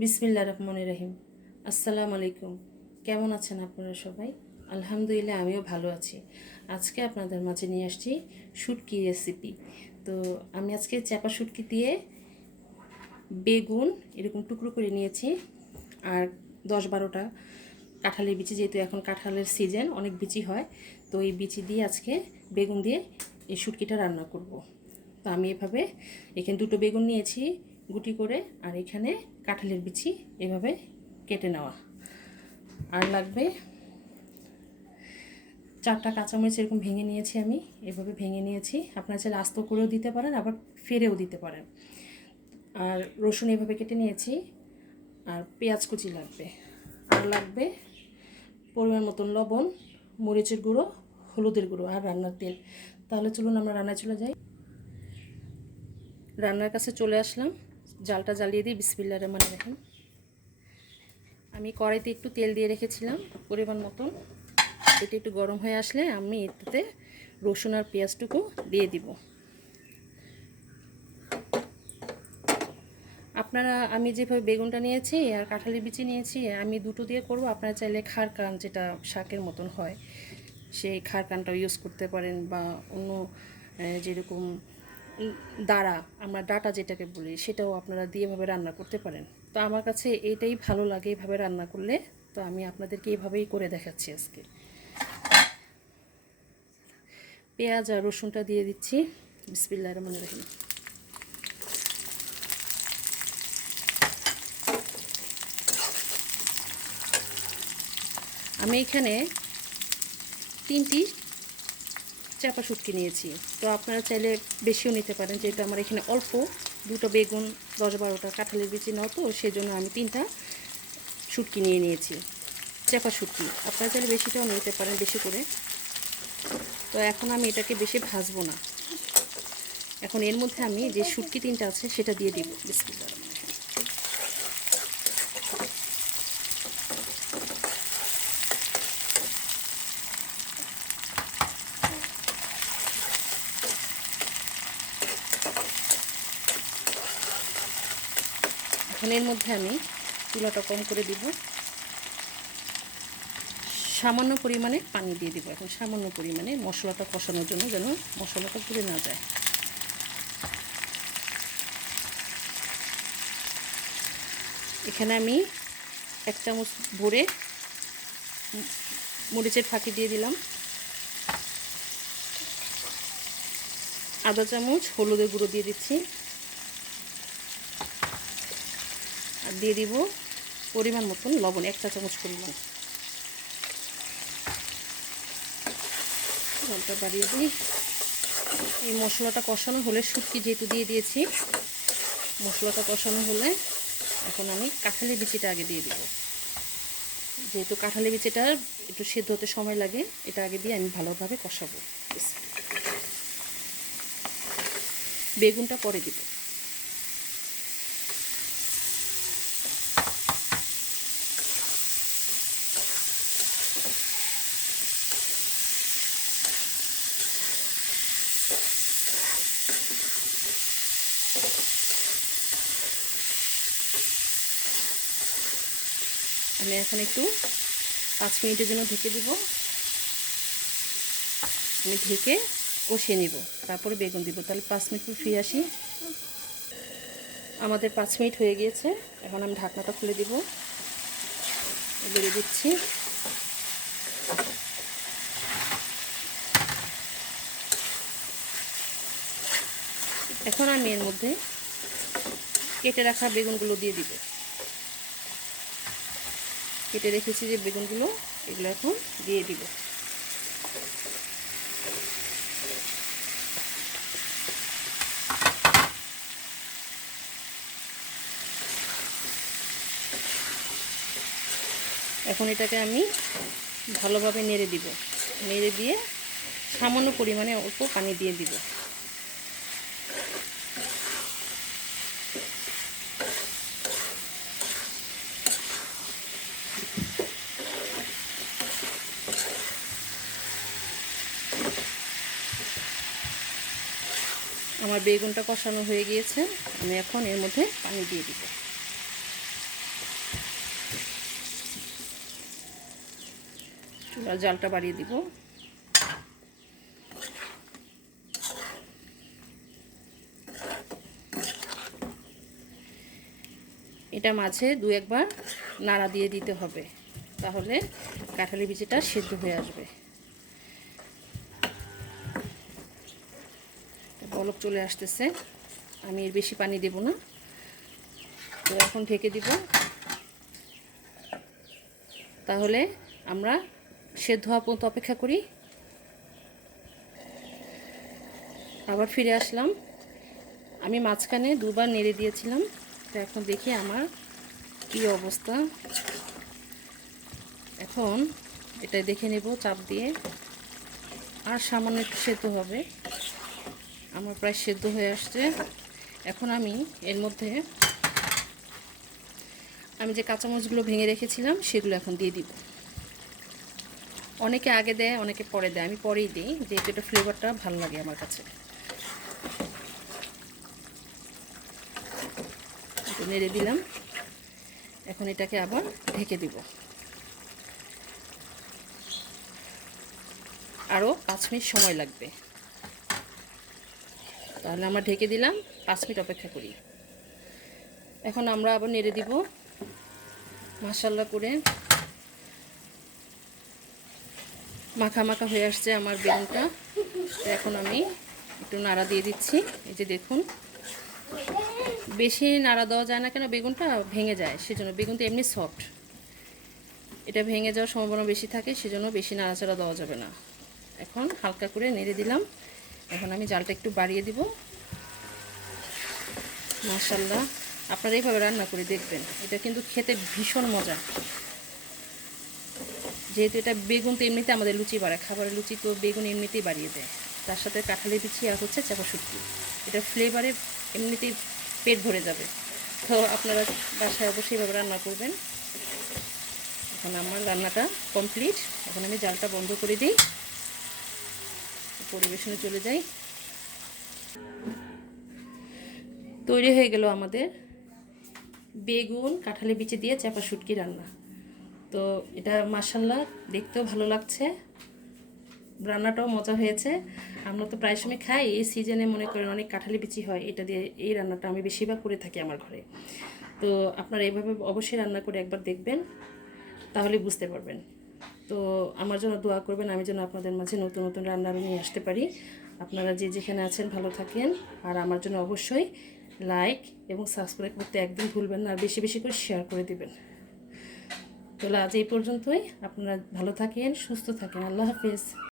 বিসমিল্লাহির রহমানির রহিম। আসসালামু আলাইকুম। কেমন আছেন আপনারা সবাই? আলহামদুলিল্লাহ, আমিও ভালো আছি। আজকে আপনাদের মাঝে নিয়ে আসছি শুটকি রেসিপি। তো আমি আজকে চাপা শুটকি দিয়ে বেগুন এরকম টুকরো করে নিয়েছি, আর 10-12টা কাঁঠালের বিচি, যেহেতু এখন কাঁঠালের সিজন, অনেক বিচি হয়, তো এই বিচি দিয়ে আজকে বেগুন দিয়ে এই শুটকিটা রান্না করব। তো আমি এভাবে এখানে 2টো বেগুন নিয়েছি গুটি করে, আর এখানে কাঁঠালের বিচি এভাবে কেটে নেওয়া, আর লাগবে 4টা কাঁচামরিচ এরকম ভেঙে নিয়েছি। আমি এভাবে ভেঙে নিয়েছি, আপনারা চাইলে আস্ত করেও দিতে পারেন, আবার ফেরেও দিতে পারেন। আর রসুন এভাবে কেটে নিয়েছি, আর পেঁয়াজ কুচি লাগবে, আর লাগবে পরিমাণ মতন লবণ, মরিচের গুঁড়ো, হলুদের গুঁড়ো, আর রান্নার তেল। তাহলে চলুন আমরা রান্নায় চলে যাই। রান্নার কাছে চলে আসলাম, জালটা জ্বালিয়ে দিই। বিসমিল্লাহির রহমানির রহিম। আমি কড়াইতে একটু তেল দিয়ে রেখেছিলাম পরিমাণ মতন। এটা একটু গরম হয়ে আসলে আমি এটাতে রসুন আর পেঁয়াজটুকু দিয়ে দিব। আপনারা, আমি যেভাবে বেগুনটা নিয়েছি আর কাঁঠালের বিচি নিয়েছি, আমি দুটো দিয়ে করব। আপনারা চাইলে খারকান, যেটা শাকের মতন হয়, সেই খারকানটাও ইউজ করতে পারেন, বা অন্য যেরকম দাঁড়া, আমরা ডাটা যেটাকে বলি, সেটাও আপনারা দিয়ে এভাবে রান্না করতে পারেন। তো আমার কাছে এটাই ভালো লাগে এইভাবে রান্না করলে, তো আমি আপনাদেরকে এইভাবেই করে দেখাচ্ছি আজকে। পেঁয়াজ আর রসুনটা দিয়ে দিচ্ছি। বিসমিল্লাহির রহমানির রহিম। আমি এখানে 3টি চাপা শুটকি নিয়েছি, তো আপনারা চাইলে বেশিও নিতে পারেন, যেহেতু আমার এখানে অল্প 2টো বেগুন, 10-12টা কাঁঠালের বিচি নাও, তো সেই জন্য আমি 3টা শুটকি নিয়ে নিয়েছি, চাপা শুটকি। আপনারা চাইলে বেশিটাও নিতে পারেন, বেশি করে। তো এখন আমি এটাকে বেশি ভাজবো না, এখন এর মধ্যে আমি যে শুটকি 3টা আছে সেটা দিয়ে দিব। বিসমিল্লাহ। এখন এর মধ্যে আমি চুলাটা কম করে দিব, সামান্য পরিমাণে পানি দিয়ে দিব। এখন সামান্য পরিমাণে মশলাটা কষানোর জন্য, যেন মশলাটা পুড়ে না যায়। এখানে আমি 1 চামচ ভরে মরিচের ফাঁকি দিয়ে দিলাম, আধা চামচ হলুদের গুঁড়ো দিয়ে দিচ্ছি, আর দিয়ে দিব পরিমাণ মতন লবণ, 1 চা চামচ পরিমাণ। জলটা বাড়িয়ে দিই। এই মশলাটা কষানো হলে, শুটকি যেহেতু দিয়ে দিয়েছি, মশলাটা কষানো হলে এখন আমি কাঁঠালের বিচিটা আগে দিয়ে দিব। যেহেতু কাঁঠালের বিচিটা একটু সেদ্ধ হতে সময় লাগে, এটা আগে দিয়ে আমি ভালোভাবে কষাবো। বেগুনটা পরে দিব। আমি এখন একটু 5 মিনিটের জন্য ঢেকে দিব। আমি ঢেকে কষিয়ে নিব, তারপরে বেগুন দিব। তাহলে 5 মিনিট পর ফিরে আসি। আমাদের 5 মিনিট হয়ে গিয়েছে, এখন আমি ঢাকনাটা খুলে দিব, বেড়ে দিচ্ছি। এখন আমি এর মধ্যে কেটে রাখা বেগুনগুলো দিয়ে দিব। কেটে রেখেছি যে বেগুনগুলো, এগুলো এখন দিয়ে দিব। এখন এটাকে আমি ভালোভাবে নেড়ে দিব। নেড়ে দিয়ে সামান্য পরিমাণে অল্প পানি দিয়ে দিব। আমার বেগুনটা কষানো হয়ে গিয়েছে, আমি এখন এর মধ্যে পানি দিয়ে দিব। চুলার জালটা বাড়িয়ে দিব। এটা মাঝে দু একবার নাড়া দিয়ে দিতে হবে, তাহলে কাঁঠালি বিচিটা সিদ্ধ হয়ে আসবে। বলক চলে আসতেছে, আমি এর বেশি পানি দেব না। তো এখন ঢেকে দিব, তাহলে আমরা সেদ্ধ হওয়া পর্যন্ত অপেক্ষা করি। আবার ফিরে আসলাম, আমি মাঝখানে দুবার নেড়ে দিয়েছিলাম। তো এখন দেখি আমার কি অবস্থা। এখন এটা দেখে নেব চাপ দিয়ে, আর সামান্য একটু সেদ্ধ হবে। আমার প্রায় সেদ্ধ হয়ে আসছে। এখন আমি এর মধ্যে আমি যে কাঁচামরিচগুলো ভেঙে রেখেছিলাম সেগুলো এখন দিয়ে দিব। অনেকে আগে দেয়, অনেকে পরে দেয়, আমি পরেই দিই, যেহেতু এটা ফ্লেভারটা ভালো লাগে আমার কাছে। একটু নেড়ে দিলাম, এখন এটাকে আবার ঢেকে দিব। আরও 5 মিনিট সময় লাগবে, তাহলে আমরা ঢেকে দিলাম। 5 মিনিট অপেক্ষা করি। এখন আমরা আবার নেড়ে দিব মাশাআল্লাহ করে। মাখা মাখা হয়ে আসছে আমার বেগুনটা। এখন আমি একটু নাড়া দিয়ে দিচ্ছি। এই যে দেখুন, বেশি নাড়া দেওয়া যায় না, কেন বেগুনটা ভেঙে যায়, সেজন্য। বেগুন তো এমনি সফট, এটা ভেঙে যাওয়ার সম্ভাবনা বেশি থাকে, সেজন্য বেশি নাড়াচাড়া দেওয়া যাবে না। এখন হালকা করে নেড়ে দিলাম। এখন আমি জালটা একটু বাড়িয়ে দিব। মাশাআল্লাহ, আপনারা এইভাবে রান্না করে দেখবেন, এটা কিন্তু খেতে ভীষণ মজা। যেহেতু এটা বেগুন তো এমনিতে আমাদের লুচি বাড়ায়, খাবারের লুচি তো বেগুন এমনিতেই বাড়িয়ে দেয়। তার সাথে কাঁঠালি বিচি আর হচ্ছে চাপা শুটকি, এটা ফ্লেভারে এমনিতেই পেট ভরে যাবে। তো আপনারা বাসায় অবশ্যই এভাবে রান্না করবেন। এখন আমার রান্নাটা কমপ্লিট। এখন আমি জালটা বন্ধ করে দিই, পরিবেশনে চলে যাই। তৈরি হয়ে গেল আমাদের বেগুন কাঁঠালি বিচি দিয়ে চাপা শুটকি রান্না। তো এটা মাশাআল্লাহ দেখতেও ভালো লাগছে, রান্নাটাও মজা হয়েছে। আমরা তো প্রায় সময় খাই, এই সিজনে মনে করেন অনেক কাঁঠালি বিচি হয়, এটা দিয়ে এই রান্নাটা আমি বেশিরভাগ করে থাকি আমার ঘরে। তো আপনারা এইভাবে অবশ্যই রান্না করে একবার দেখবেন, তাহলে বুঝতে পারবেন। তো আমার জন্য দোয়া করবেন, আমি যেন আপনাদের মাঝে নতুন নতুন রান্না নিয়ে আসতে পারি। আপনারা যে যেখানে আছেন ভালো থাকেন, আর আমার জন্য অবশ্যই লাইক এবং সাবস্ক্রাইব করতে একদম ভুলবেন না, আর বেশি বেশি করে শেয়ার করে দিবেন। তো আজ এই পর্যন্তই। আপনারা ভালো থাকেন, সুস্থ থাকেন। আল্লাহ হাফেজ।